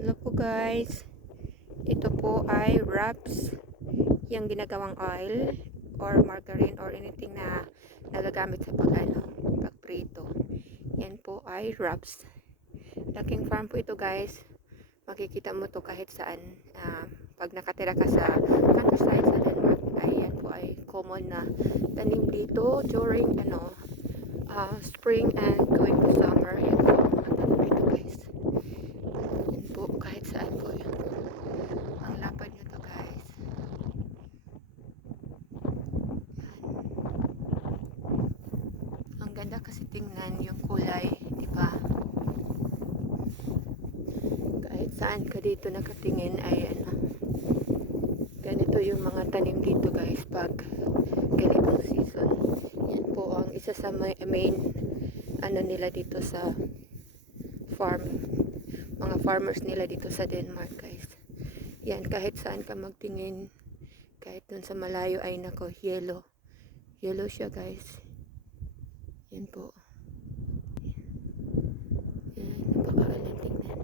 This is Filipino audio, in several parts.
Hello po guys. Ito po ay wraps, yung ginagawang oil or margarine or anything na nagagamit sa pagprito. Yan po ay wraps. Laking farm po ito guys. Makikita mo to kahit saan. Pag nakatira ka sa countryside sa Denmark, ay yan po ay common na tanim dito during spring and going to summer. Yan po ang mga tanim dito guys. Yan po kahit saan po yan. Ang lapad nyo to guys. Ang ganda kasi tingnan yung kulay, di ba? Kahit saan ka dito nakatingin ay ganito yung mga tanim dito guys pag ganitong season. Yan po ang isa sa main nila dito sa farm. Mga farmers nila dito sa Denmark guys. Yan, kahit saan ka magtingin, kahit dun sa malayo ay nako, yellow. Yellow siya guys. Yan po. Yan, napakaalang tingnan.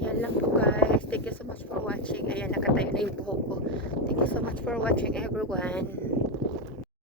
Yan lang po guys. Thank you so much for watching. Ayan, nakatayo na yung buhok ko. Thank you so much for watching everyone.